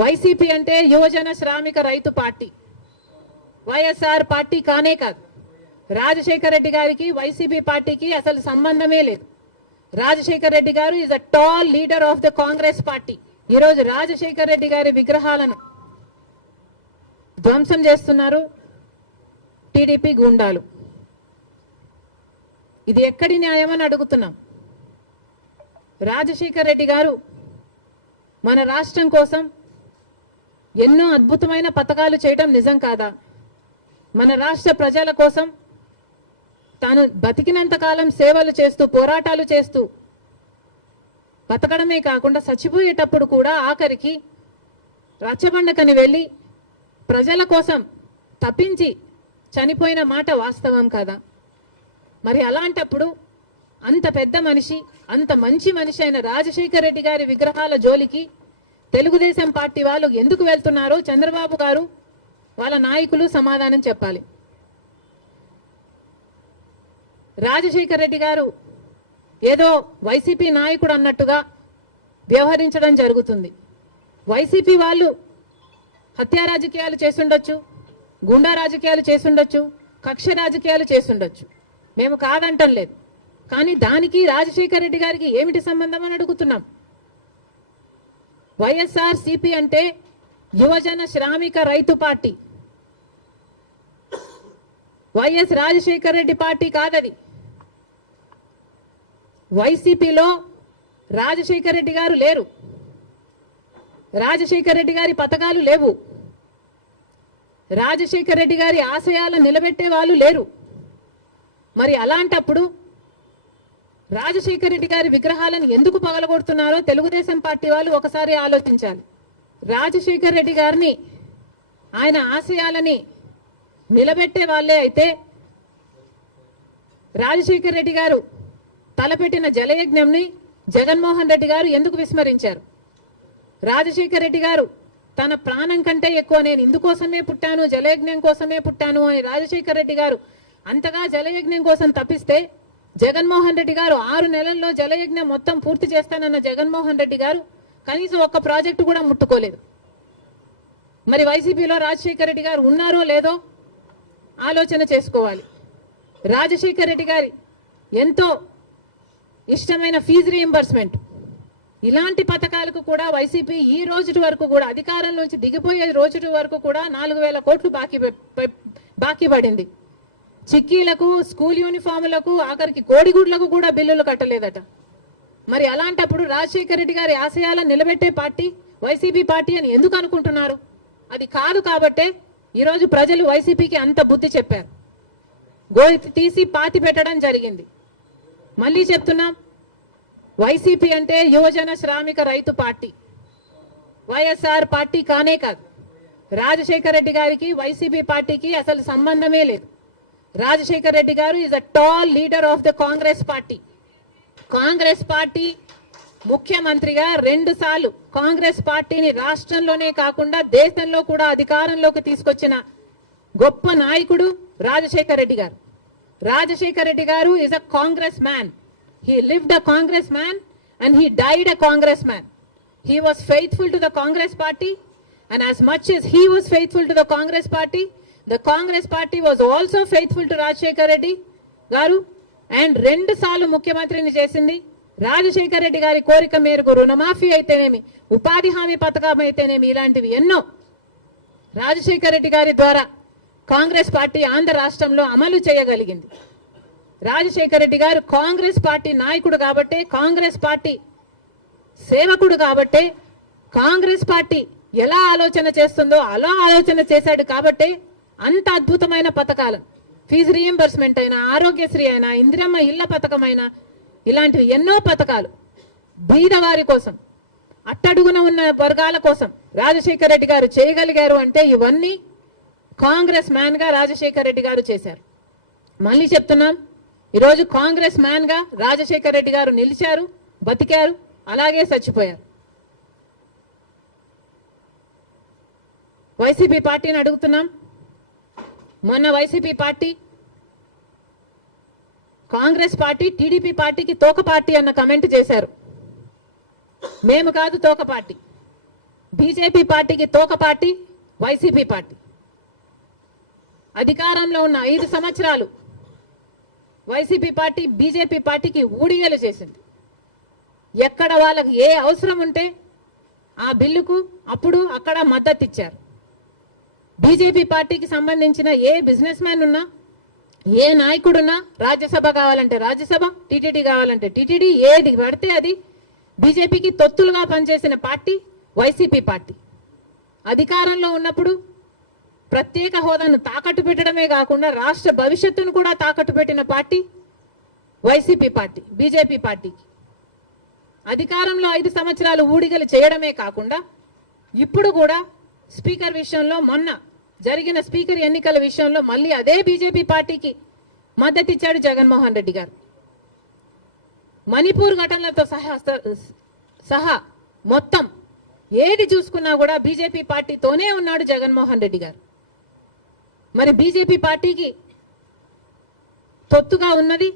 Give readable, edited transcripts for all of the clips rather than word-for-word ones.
YCP అంటే యువజన శ్రామిక రైతు పార్టీ. వైఎస్ఆర్ పార్టీ కానే కాదు. రాజశేఖర రెడ్డి గారికి వైసీపీ పార్టీకి అసలు సంబంధమే లేదు. రాజశేఖర రెడ్డి గారు is a tall leader of the Congress party. ఈరోజు రాజశేఖర రెడ్డి గారి విగ్రహాలను ధ్వంసం చేస్తున్నారు టీడీపీ గూండాలు. ఇది ఎక్కడి న్యాయమని అడుగుతున్నాం. రాజశేఖర రెడ్డి గారు మన రాష్ట్రం కోసం ఎన్నో అద్భుతమైన పథకాలు చేయడం నిజం కాదా? మన రాష్ట్ర ప్రజల కోసం తాను బతికినంత కాలం సేవలు చేస్తూ పోరాటాలు చేస్తూ బతకడమే కాకుండా చచ్చిపోయేటప్పుడు కూడా ఆఖరికి రచ్చబండకని వెళ్ళి ప్రజల కోసం తప్పించి చనిపోయిన మాట వాస్తవం కదా? మరి అలాంటప్పుడు అంత పెద్ద మనిషి, అంత మంచి మనిషి అయిన రాజశేఖర రెడ్డి గారి విగ్రహాల జోలికి తెలుగుదేశం పార్టీ వాళ్ళు ఎందుకు వెళ్తున్నారో చంద్రబాబు గారు వాళ్ళ నాయకులు సమాధానం చెప్పాలి. రాజశేఖర రెడ్డి గారు ఏదో వైసీపీ నాయకుడు అన్నట్టుగా వ్యవహరించడం జరుగుతుంది. వైసీపీ వాళ్ళు హత్యా రాజకీయాలు చేసుండొచ్చు, గుండా రాజకీయాలు చేసుండొచ్చు, కక్ష రాజకీయాలు చేసుండొచ్చు, మేము కాదంటం లేదు. కానీ దానికి రాజశేఖర రెడ్డి గారికి ఏమిటి సంబంధం అని అడుగుతున్నాం. వైఎస్ఆర్ సిపి అంటే యువజన శ్రామిక రైతు party. YS Rajasekhara Reddy party కాదది. వైసీపీలో రాజశేఖర రెడ్డి గారు లేరు. రాజశేఖర రెడ్డి గారి పథకాలు లేవు. రాజశేఖర రెడ్డి గారి ఆశయాలను నిలబెట్టే వాళ్ళు లేరు. మరి అలాంటప్పుడు రాజశేఖర రెడ్డి గారి విగ్రహాలను ఎందుకు పగలగొడుతున్నారో తెలుగుదేశం పార్టీ వాళ్ళు ఒకసారి ఆలోచించాలి. రాజశేఖర రెడ్డి గారిని, ఆయన ఆశయాలని నిలబెట్టే వాళ్ళే అయితే రాజశేఖర రెడ్డి గారు తలపెట్టిన జలయజ్ఞంని జగన్మోహన్ రెడ్డి గారు ఎందుకు విస్మరించారు? రాజశేఖర రెడ్డి గారు తన ప్రాణం కంటే ఎక్కువ నేను ఇందుకోసమే పుట్టాను, జలయజ్ఞం కోసమే పుట్టాను అని రాజశేఖర రెడ్డి గారు అంతగా జలయజ్ఞం కోసం తప్పిస్తే జగన్మోహన్ రెడ్డి గారు 6 నెలల్లో జలయజ్ఞం మొత్తం పూర్తి చేస్తానన్న జగన్మోహన్ రెడ్డి గారు కనీసం ఒక్క ప్రాజెక్టు కూడా ముట్టుకోలేదు. మరి వైసీపీలో రాజశేఖర రెడ్డి గారు ఉన్నారో లేదో ఆలోచన చేసుకోవాలి. రాజశేఖర రెడ్డి గారి ఎంతో ఇష్టమైన ఫీజు రీయింబర్స్మెంట్, ఇలాంటి పథకాలకు కూడా వైసీపీ ఈ రోజు వరకు కూడా అధికారంలోంచి దిగిపోయే రోజు వరకు కూడా 4,000 కోట్లు బాకీ పడింది. చిక్కీలకు, స్కూల్ యూనిఫాములకు, ఆఖరికి కోడిగుడ్లకు కూడా బిల్లులు కట్టలేదట. మరి అలాంటప్పుడు రాజశేఖర రెడ్డి గారి ఆశయాలను నిలబెట్టే పార్టీ వైసీపీ పార్టీ అని ఎందుకు అనుకుంటున్నారు? అది కాదు కాబట్టే ఈరోజు ప్రజలు వైసీపీకి అంత బుద్ధి చెప్పారు. గోతి తీసి పాతి పెట్టడం జరిగింది. మళ్ళీ చెప్తున్నాం, వైసీపీ అంటే యువజన శ్రామిక రైతు పార్టీ. వైఎస్ఆర్ పార్టీ కానే కాదు. రాజశేఖర రెడ్డి గారికి వైసీపీ పార్టీకి అసలు సంబంధమే లేదు. రాజశేఖర రెడ్డి గారు is a tall leader of the Congress party. Congress party ముఖ్యమంత్రిగా 2 సార్లు కాంగ్రెస్ పార్టీని రాష్ట్రంలోనే కాకుండా దేశంలో కూడా అధికారంలోకి తీసుకొచ్చిన గొప్ప నాయకుడు రాజశేఖర రెడ్డి గారు. రాజశేఖర రెడ్డి గారు is a Congress man. He lived a Congress man and he died a Congress man. He was faithful to the Congress party, and as much as he was faithful to the Congress party was also faithful to Rajshekar Reddy garu. And 2 సార్లు ముఖ్యమంత్రిని చేసింది రాజశేఖర రెడ్డి గారి కోరిక మేరకు. రుణమాఫీ అయితేనేమి, ఉపాధి హామీ పథకం అయితేనేమి, ఇలాంటివి ఎన్నో రాజశేఖర రెడ్డి గారి ద్వారా కాంగ్రెస్ పార్టీ ఆంధ్ర రాష్ట్రంలో అమలు చేయగలిగింది. రాజశేఖర రెడ్డి గారు కాంగ్రెస్ పార్టీ నాయకుడు కాబట్టే, కాంగ్రెస్ పార్టీ సేవకుడు కాబట్టే, కాంగ్రెస్ పార్టీ ఎలా ఆలోచన చేస్తుందో అలా ఆలోచన చేశాడు కాబట్టే అంత అద్భుతమైన పథకాలు, ఫీజు రీయింబర్స్మెంట్ అయినా, ఆరోగ్యశ్రీ అయినా, ఇందిరమ్మ ఇళ్ల పథకం అయినా, ఇలాంటివి ఎన్నో పథకాలు బీదవారి కోసం, అట్టడుగున ఉన్న వర్గాల కోసం రాజశేఖర రెడ్డి గారు చేయగలిగారు అంటే ఇవన్నీ కాంగ్రెస్ మ్యాన్ గా రాజశేఖర రెడ్డి గారు చేశారు. మళ్ళీ చెప్తున్నాం, ఈరోజు కాంగ్రెస్ మ్యాన్ గా రాజశేఖర రెడ్డి గారు నిలిచారు, బతికారు, అలాగే చచ్చిపోయారు. వైసీపీ పార్టీని అడుగుతున్నాం, మొన్న YCP party Congress party TDP పార్టీకి తోక పార్టీ అన్న కమెంట్ చేశారు. మేము కాదు తోక పార్టీ. బీజేపీ పార్టీకి తోక పార్టీ వైసీపీ పార్టీ. అధికారంలో ఉన్న 5 సంవత్సరాలు వైసీపీ పార్టీ బీజేపీ పార్టీకి ఊడిగలు చేసింది. ఎక్కడ వాళ్ళకి ఏ అవసరం ఉంటే ఆ బిల్లుకు అప్పుడు అక్కడ మద్దతు ఇచ్చారు. బీజేపీ పార్టీకి సంబంధించిన ఏ బిజినెస్ మ్యాన్ ఉన్నా, ఏ నాయకుడున్నా, రాజ్యసభ కావాలంటే రాజ్యసభ, టీటీడీ కావాలంటే టీటీడీ, ఏది పడితే అది బీజేపీకి తొత్తులుగా పనిచేసిన పార్టీ వైసీపీ పార్టీ. అధికారంలో ఉన్నప్పుడు ప్రత్యేక హోదాను తాకట్టు పెట్టడమే కాకుండా రాష్ట్ర భవిష్యత్తును కూడా తాకట్టు పెట్టిన పార్టీ వైసీపీ పార్టీ. బీజేపీ పార్టీకి అధికారంలో 5 సంవత్సరాలు ఊడిగలు చేయడమే కాకుండా ఇప్పుడు కూడా స్పీకర్ విషయంలో, మొన్న జరిగిన స్పీకర్ ఎన్నికల విషయంలో మళ్ళీ అదే బీజేపీ పార్టీకి మద్దతు ఇచ్చాడు జగన్మోహన్ రెడ్డి గారు. మణిపూర్ ఘటనలతో సహా మొత్తం ఏది చూసుకున్నా కూడా బీజేపీ పార్టీతోనే ఉన్నాడు జగన్మోహన్ రెడ్డి గారు. మరి బీజేపీ పార్టీకి తొత్తుగా ఉన్నది,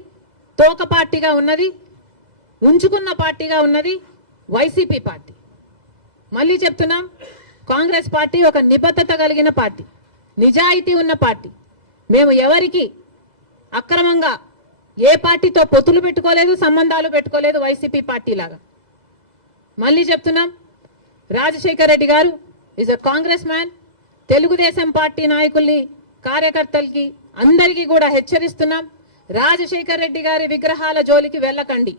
తోక పార్టీగా ఉన్నది, ఉంచుకున్న పార్టీగా ఉన్నది వైసీపీ పార్టీ. మళ్ళీ చెప్తున్నాం, కాంగ్రెస్ పార్టీ ఒక నిబద్ధత కలిగిన పార్టీ, నిజాయితీ ఉన్న పార్టీ. మేము ఎవరికి అక్రమంగా ఏ పార్టీతో పొత్తులు పెట్టుకోలేదు, సంబంధాలు పెట్టుకోలేదు వైసీపీ పార్టీ లాగా. మళ్ళీ చెప్తున్నాం, రాజశేఖర్ రెడ్డి గారు is a Congress man. Telugu Desam party నాయకుల్ని, కార్యకర్తలకి, అందరికీ కూడా హెచ్చరిస్తున్నాం, రాజశేఖర్ రెడ్డి గారి విగ్రహాల జోలికి వెళ్ళకండి.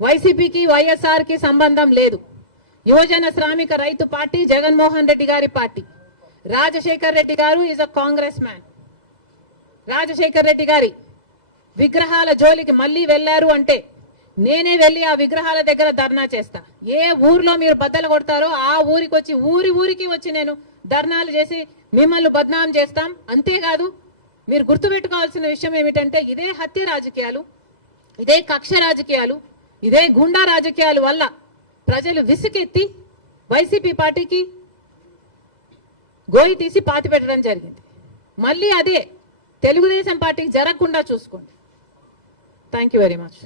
వైసీపీకి వైఎస్ఆర్కి సంబంధం లేదు. యువజన శ్రామిక రైతు పార్టీ జగన్మోహన్ రెడ్డి గారి పార్టీ. రాజశేఖర్ రెడ్డి గారు is a Congress man. Rajasekhar Reddy గారి విగ్రహాల జోలికి మళ్ళీ వెళ్ళారు అంటే నేనే వెళ్ళి ఆ విగ్రహాల దగ్గర ధర్నా చేస్తా. ఏ ఊర్లో మీరు బద్దలు కొడతారో ఆ ఊరికి వచ్చి, ఊరికి వచ్చి నేను ధర్నాలు చేసి మిమ్మల్ని బద్నాం చేస్తాం. అంతేకాదు, మీరు గుర్తుపెట్టుకోవాల్సిన విషయం ఏమిటంటే, ఇదే హత్య రాజకీయాలు, ఇదే కక్ష రాజకీయాలు, ఇదే గుండా రాజకీయాల వల్ల ప్రజలు విసుకెత్తి వైసీపీ పార్టీకి గోయి తీసి పాతి పెట్టడం జరిగింది. మళ్ళీ అదే తెలుగుదేశం పార్టీకి జరగకుండా చూసుకోండి. Thank you very much.